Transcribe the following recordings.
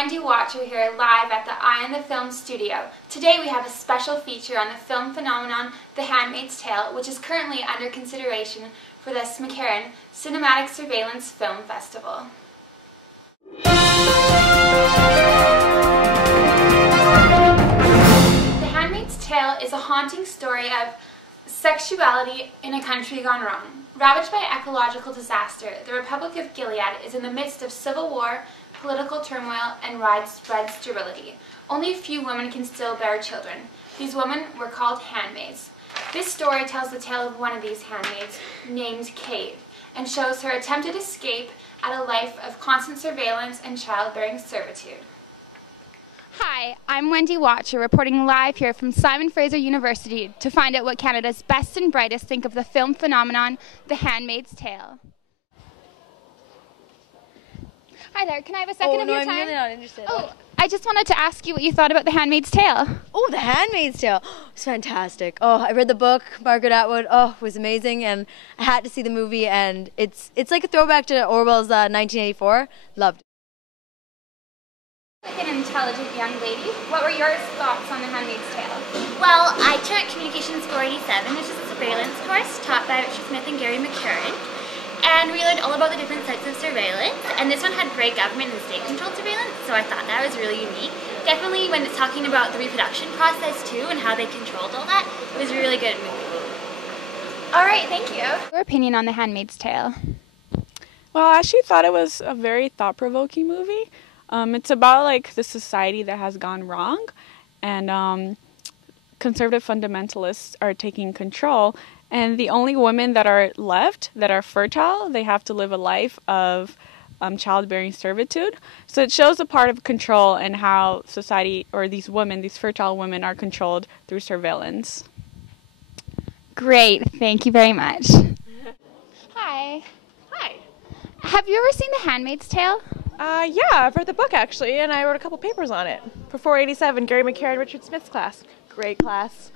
Wendy Watcher here live at the Eye on the Film studio. Today we have a special feature on the film phenomenon The Handmaid's Tale, which is currently under consideration for the SmiCarron Cinematic Surveillance Film Festival. The Handmaid's Tale is a haunting story of sexuality in a country gone wrong. Ravaged by ecological disaster, the Republic of Gilead is in the midst of civil war, political turmoil, and widespread sterility. Only a few women can still bear children. These women were called handmaids. This story tells the tale of one of these handmaids, named Kate, and shows her attempted escape at a life of constant surveillance and childbearing servitude. Hi, I'm Wendy Watcher, reporting live here from Simon Fraser University to find out what Canada's best and brightest think of the film phenomenon, The Handmaid's Tale. Hi there, can I have a second of your time? I'm really not interested. I just wanted to ask you what you thought about The Handmaid's Tale. Oh, The Handmaid's Tale. It's fantastic. Oh, I read the book, Margaret Atwood. Oh, it was amazing, and I had to see the movie, and it's like a throwback to Orwell's 1984. Loved it. Like an intelligent young lady, what were your thoughts on The Handmaid's Tale? Well, I took Communications 487, which is a surveillance course taught by Richard Smith and Gary McCarran. And we learned all about the different types of surveillance, and this one had great government and state-controlled surveillance, so I thought that was really unique. Definitely when it's talking about the reproduction process too, and how they controlled all that, it was a really good movie. Alright, thank you. Your opinion on The Handmaid's Tale? Well, I actually thought it was a very thought-provoking movie. It's about like the society that has gone wrong, and conservative fundamentalists are taking control. And the only women that are left, that are fertile, they have to live a life of childbearing servitude. So it shows a part of control and how society, or these women, these fertile women, are controlled through surveillance. Great, thank you very much. Hi. Hi. Have you ever seen The Handmaid's Tale? Yeah, I've read the book actually, and I wrote a couple papers on it for 487, Gary McCarran, Richard Smith's class. Great class.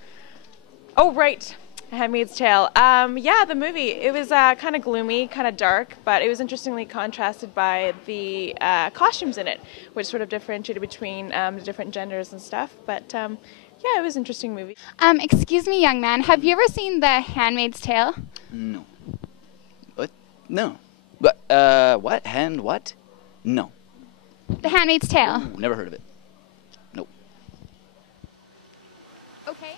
Oh, right. Handmaid's Tale. Yeah, the movie. It was kind of gloomy, kind of dark, but it was interestingly contrasted by the costumes in it, which sort of differentiated between the different genders and stuff. But yeah, it was an interesting movie. Excuse me, young man. Have you ever seen The Handmaid's Tale? No. What? No. But what? What? No. The Handmaid's Tale. Ooh, never heard of it. Nope. Okay.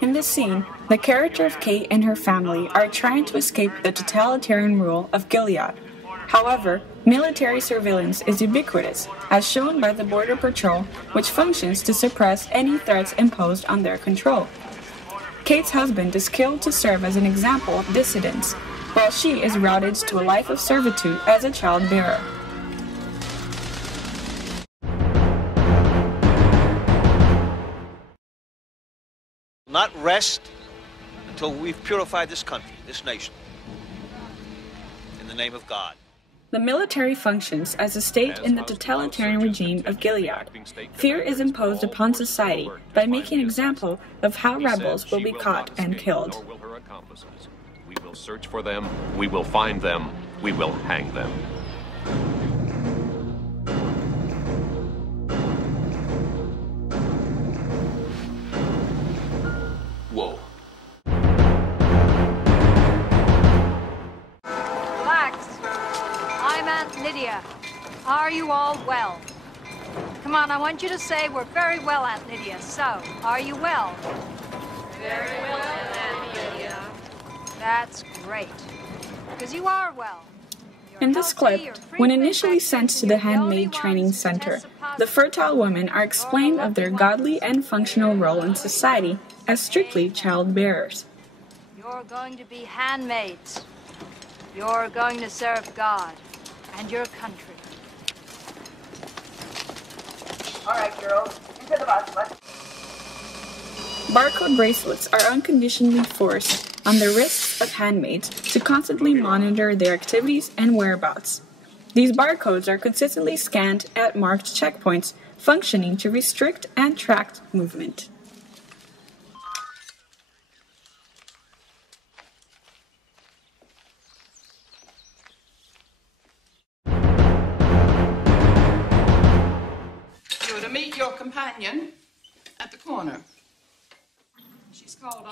In this scene, the character of Kate and her family are trying to escape the totalitarian rule of Gilead. However, military surveillance is ubiquitous, as shown by the Border Patrol, which functions to suppress any threats imposed on their control. Kate's husband is killed to serve as an example of dissidence, while she is routed to a life of servitude as a childbearer. Not rest until we've purified this country, this nation, in the name of God. The military functions as a state in the totalitarian regime of Gilead. Fear is imposed upon society by making an example of how rebels will be caught and killed. We will search for them, we will find them, we will hang them. Whoa. Relax. I'm Aunt Lydia. Are you all well? Come on, I want you to say we're very well, Aunt Lydia. So, are you well? Very well, Aunt Lydia. That's great. Because you are well. In this clip, when initially sent to the Handmaid Training Center, the fertile women are explained of their godly and functional role in society as strictly child-bearers. You're going to be handmaids. You're going to serve God and your country. All right, girls, into the bus. Let's... Barcode bracelets are unconditionally forced on the wrists of handmaids to constantly monitor their activities and whereabouts. These barcodes are consistently scanned at marked checkpoints, functioning to restrict and track movement. You're to meet your companion at the corner.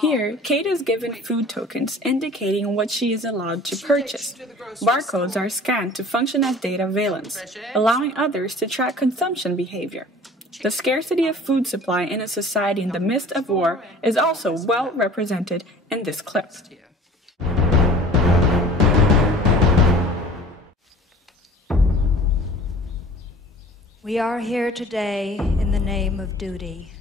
Here, Kate is given food tokens indicating what she is allowed to purchase. Barcodes are scanned to function as data valence, allowing others to track consumption behavior. The scarcity of food supply in a society in the midst of war is also well represented in this clip. We are here today in the name of duty.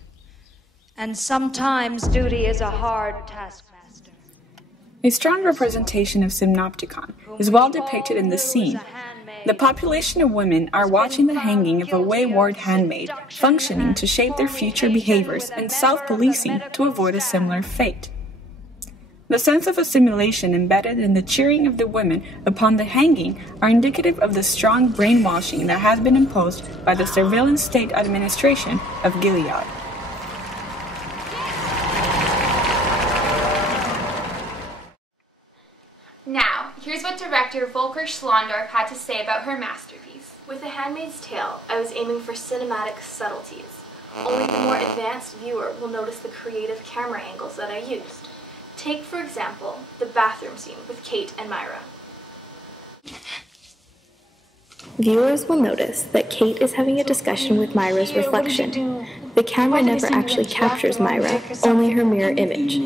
And sometimes duty is a hard taskmaster. A strong representation of Synopticon is well depicted in the scene. The population of women are watching the hanging of a wayward handmaid, functioning to shape their future behaviors and self-policing to avoid a similar fate. The sense of assimilation embedded in the cheering of the women upon the hanging are indicative of the strong brainwashing that has been imposed by the surveillance state administration of Gilead. Now, here's what director Volker Schlondorf had to say about her masterpiece. With The Handmaid's Tale, I was aiming for cinematic subtleties. Only the more advanced viewer will notice the creative camera angles that I used. Take, for example, the bathroom scene with Kate and Myra. Viewers will notice that Kate is having a discussion with Myra's reflection. The camera never actually captures Myra, only her mirror image.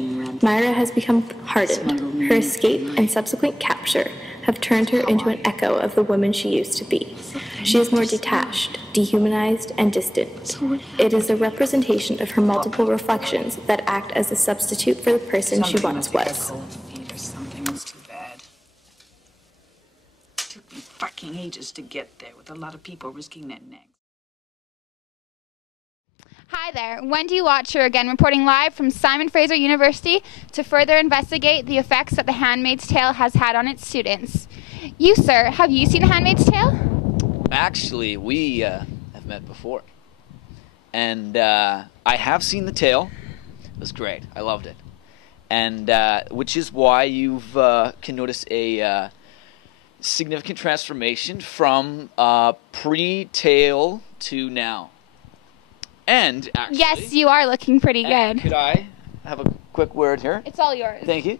Myra has become hardened. Her escape and subsequent capture have turned her into an echo of the woman she used to be. She is more detached, dehumanized, and distant. It is the representation of her multiple reflections that act as a substitute for the person she once was. Something was too bad. It took me fucking ages to get there with a lot of people risking their necks. Hi there, Wendy Watcher again, reporting live from Simon Fraser University to further investigate the effects that The Handmaid's Tale has had on its students. You, sir, have you seen The Handmaid's Tale? Actually, we have met before. And I have seen the tale. It was great. I loved it. And which is why you can notice a significant transformation from pre-tale to now. And actually... Yes, you are looking pretty good. Could I have a quick word here? It's all yours. Thank you.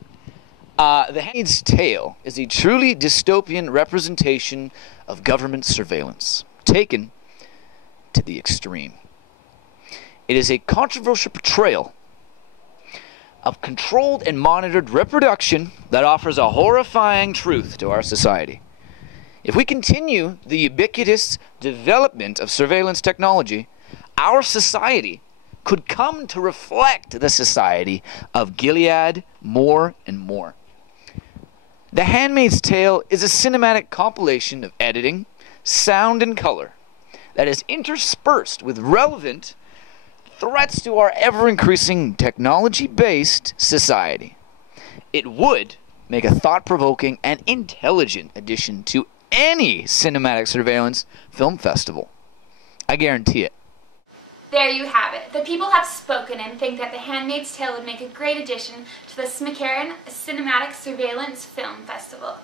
The Handmaid's Tale is a truly dystopian representation of government surveillance, taken to the extreme. It is a controversial portrayal of controlled and monitored reproduction that offers a horrifying truth to our society. If we continue the ubiquitous development of surveillance technology, our society could come to reflect the society of Gilead more and more. The Handmaid's Tale is a cinematic compilation of editing, sound, and color that is interspersed with relevant threats to our ever-increasing technology-based society. It would make a thought-provoking and intelligent addition to any cinematic surveillance film festival. I guarantee it. There you have it. The people have spoken and think that The Handmaid's Tale would make a great addition to the SmiCarron Cinematic Surveillance Film Festival.